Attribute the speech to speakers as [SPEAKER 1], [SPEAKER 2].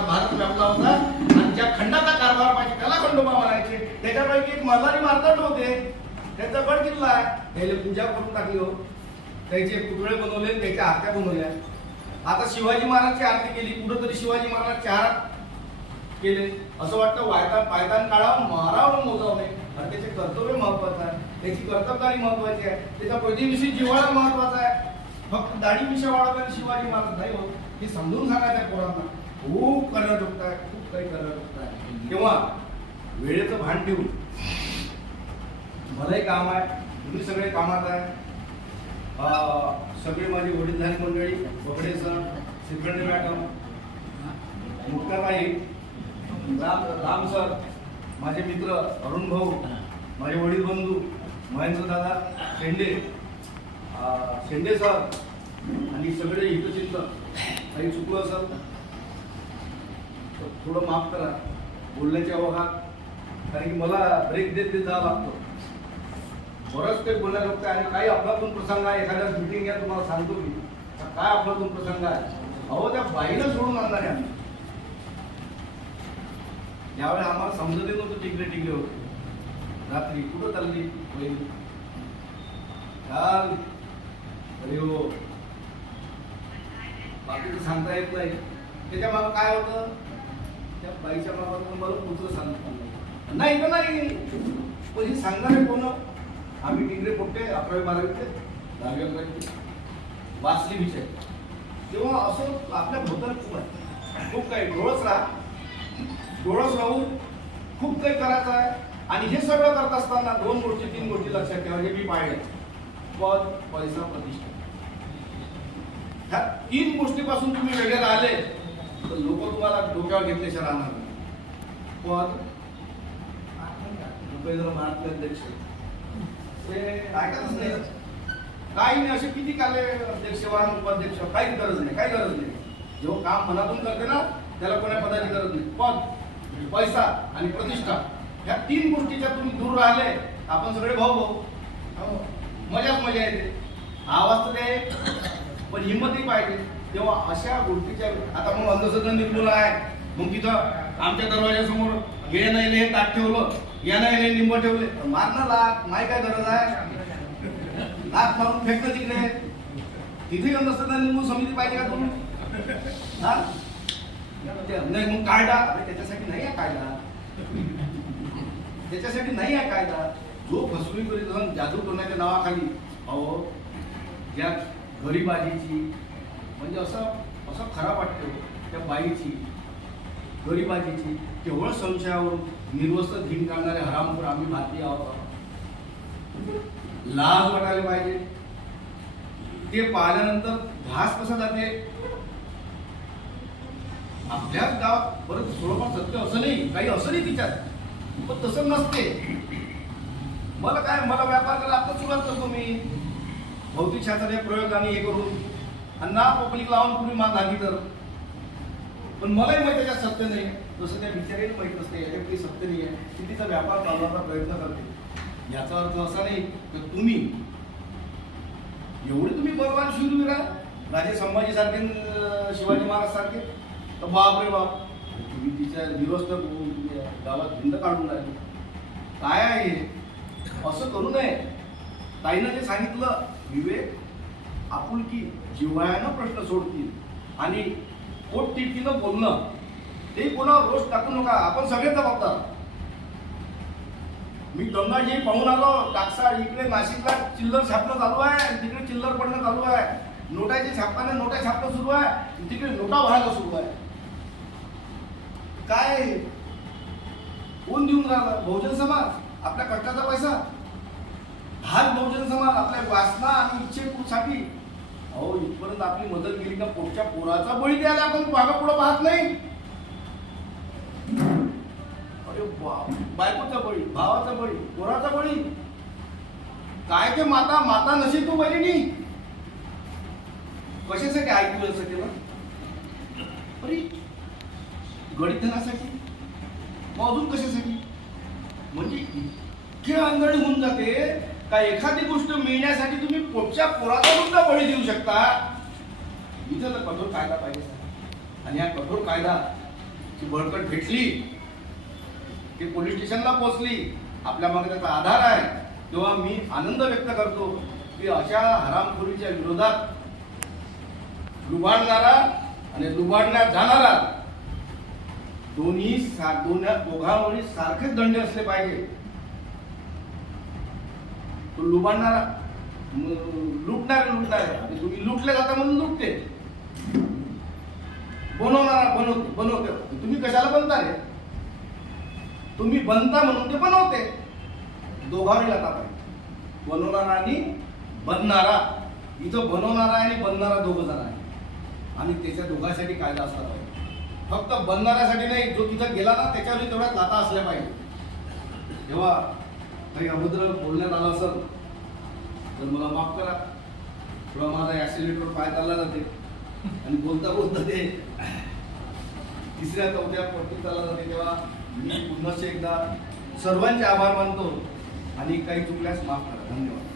[SPEAKER 1] भारत व्यापला होता. आणि ज्या खंडाचा कारभार पाहिजे त्याला खंडोबा म्हणायचे. त्याच्यापैकी एक मल्हारी मार्तंड होते. त्याचा गड किल्ला आहे. त्याला पूजा करून टाकली हो. त्याचे पुतळे बनवले त्याच्या आरत्या बनवल्या. आता शिवाजी महाराजची आरती केली. कुठंतरी शिवाजी महाराज चार केले. असं वाटतं वायतान पायतान काढावं मारावं मोजावं नाही. आणि त्याचे कर्तव्य महत्वाचं आहे. त्याची कर्तबदारी महत्वाची आहे. त्याचा प्रतिविषयी जिव्हाळा महत्त्वाचा आहे. फक्त दाढी विषय वाढवत आणि शिवाजी महाराज नाही हो हे समजून सांगायचं आहे पोरांना. खूप करणं दुखत खूप काही करणं दुखत आहे वेळेचं भान ठेवून. मलाही काम आहे तुम्ही सगळे कामात आहे. सगळी सगळे माझे वडीलधारी मंडळी Bagade sir Shrikhand madam Muktatai Ram Ram sir माझे मित्र अरुण भाऊ माझे वडील बंधू महेंद्र दादा शेंडे शेंडे सर आणि सगळे हितचिंतक. काही चुकलं सर थोडं माफ करा. बोलण्याच्या अवघात कारण की मला ब्रेक देत देत जावं लागतं. बरंच काही बोलायला लागतं आणि काही अफलातून प्रसंग आहे. एखाद्या मिटिंग आहे तुम्हाला सांगतो मी. काय अफलातून प्रसंग आहे? अहो त्या बाईनं सोडून आणणार आहे आम्ही. यावेळी आम्हाला समजले नव्हतं टिकले टिकले होते. रात्री कुठं चालली पहिली काल अरे हो. बाकीचं सांगता येत नाही. त्याच्या मला काय होतं? बाईच्या मागं मला पुढचं सांगत. नाही तर नाही. पण हे सांगणार आहे कोण? आम्ही डिग्री पोट्टे अकरावी बारावीचे दहावी अकरावीचे वाचली विषय तेव्हा असं आपल्या भोवताल खूप आहे. खूप काही. डोळस राहा. डोळस राहून खूप काही करायचं आहे. आणि हे सगळं करत असताना दोन गोष्टी तीन गोष्टी लक्षात ठेवा. हे मी पाहिले पद पैसा प्रतिष्ठा. ह्या तीन गोष्टीपासून तुम्ही वेगळे राहिले. तर लोक तुम्हाला डोक्यावर घेतल्याशिवाय राहणार नाही. पण उपेंद्र महात्मे अध्यक्ष. ते ऐकतच नाही काही नाही असे किती काले अध्यक्ष वाहन उपाध्यक्ष काही गरज नाही काही गरज नाही. जेव्हा काम मनातून करते ना त्याला कोणा पदाची गरज नाही. पद पैसा आणि प्रतिष्ठा ह्या तीन गोष्टीच्या तुम्ही दूर राहिले आपण सगळे भाऊ भाऊ. हो, मजाच मजा येते. आवाज तर पण हिंमतही पाहिजे. तेव्हा अशा गोष्टीच्या आता मग अंधश्रद्धा निर्मूलन आहे. मग तिथं आमच्या दरवाजासमोर हे नाही हे ताक ठेवलं या नाही लिंब ठेवले. मारणं लाग माय काय गरज आहे? लाग मारून फेकणं तिकडे. तिथे अंधश्रद्धा निर्मूलन समिती पाहिजे का तुम्ही? हा? नाही मग कायदा? त्याच्यासाठी नाही आहे कायदा. त्याच्यासाठी नाही आहे कायदा. जो फसवी करीत जाऊन जादू करण्याच्या नावाखाली. अहो ज्या गरीबाजीची म्हणजे असं असं खराब वाटतो त्या बाईची गरीबाजीची. केवळ संशयावरून निर्वस्त धीन करणारे हरामपूर आम्ही भारतीय आहोत लाज वाटायला पाहिजे. ते पाहिल्यानंतर घास कसा जाते? आपल्याच गावात परत थोडंफार सत्य असं नाही. काही असं नाही तिच्यात. पण तसं नसते. मला काय मला व्यापार करायला आता सुरुवात करतो मी. भौतिक प्रयोग आणि हे करून आणि ना पब्लिक लावून कुणी मान लागली तर? पण मलाही माहिती त्याच्यात सत्य नाही? जसं त्या बिचारीला माहीत नसते याच्यात काही सत्य नाही आहे ती तिचा व्यापार चालवण्याचा प्रयत्न करते. याचा अर्थ असा नाही की तुम्ही एवढे तुम्ही बलवान शूरवीर आहात राजे संभाजी सारखे शिवाजी महाराज सारखे तर बाप रे बाप. तुम्ही तिच्या दिवस तर गावात भिंत काढून राहिले. काय आहे हे? असं करू नये. ताईनं जे सांगितलं विवेक आपुलकी जिव्हाळ्यानं प्रश्न सोडतील आणि पोटतिडकीनं बोलणं ते कोणावर रोष टाकू नका. आपण सगळे जबाबदार. मी गंगाजी पाहून आलो टाकसा इकडे नाशिकला चिल्लर छापणं चालू आहे आणि तिकडे चिल्लर पडणं चालू आहे. नोटाचे छापताना नोटा छापणं सुरू आहे तिकडे नोटा भरायला सुरू आहे. काय? कोण देऊन राहिला? बहुजन समाज? आपल्या कष्टाचा पैसा? हाच बहुजन समाज आपल्या वासना आणि इच्छेपूरसाठी अहो इथपर्यंत आपली मदत केली का पुढच्या पोराचा बळी द्यायला आपण मागा पुढं पाहत नाही? अरे बायकोचा बळी भावाचा बळी पोराचा बळी. काय ते माता माता नशी तू बहिणी कशासाठी ऐकू असं केलं अरे गणितनासाठी मग अजून कशासाठी? म्हणजे इतके आंधळी होऊन जाते. का एखादी गोष्ट मिळण्यासाठी तुम्ही पोटच्या पोराचा सुद्धा बळी देऊ शकता? इथं तर कठोर कायदा पाहिजे आणि हा कठोर कायदा ती बळकट भेटली ती पोलीस स्टेशनला पोहोचली आपल्या मागे त्याचा आधार आहे. तेव्हा मी आनंद व्यक्त करतो की अशा हरामखोरीच्या विरोधात लुबाडणारा आणि लुबाडण्यात जाणारा दोन्ही सा दोन्ही दोघांवरील सारखेच दंड असले पाहिजे. तो लुबाडणारा लुटणार लुटणारे लुटणारे. आणि तुम्ही लुटले जाता म्हणून लुटते. बनवणारा बनवते बनवते. तुम्ही कशाला बनता रे तुम्ही बनता म्हणून ते बनवते. दोघांनी लागतात बनवणारा आणि बनणारा. इथं बनवणारा आणि बनणारा दोघं जण आहे आणि त्याच्या दोघांसाठी कायदा असला पाहिजे फक्त बनणाऱ्यासाठी नाही जो तिथं गेला ना त्याच्यावरही तेवढ्याच लाता असल्या पाहिजे. तेव्हा काही अभद्र बोलण्यात आलं असेल तर मला माफ करा. थोडा माझा ऍक्सिलेटर पाय चालला जाते. आणि बोलता बोलता ते तिसऱ्या चौथ्या पट्टीत चालला जाते. तेव्हा मी पुन्हा एकदा सर्वांचे आभार मानतो. आणि काही चुकल्यास माफ करा. धन्यवाद.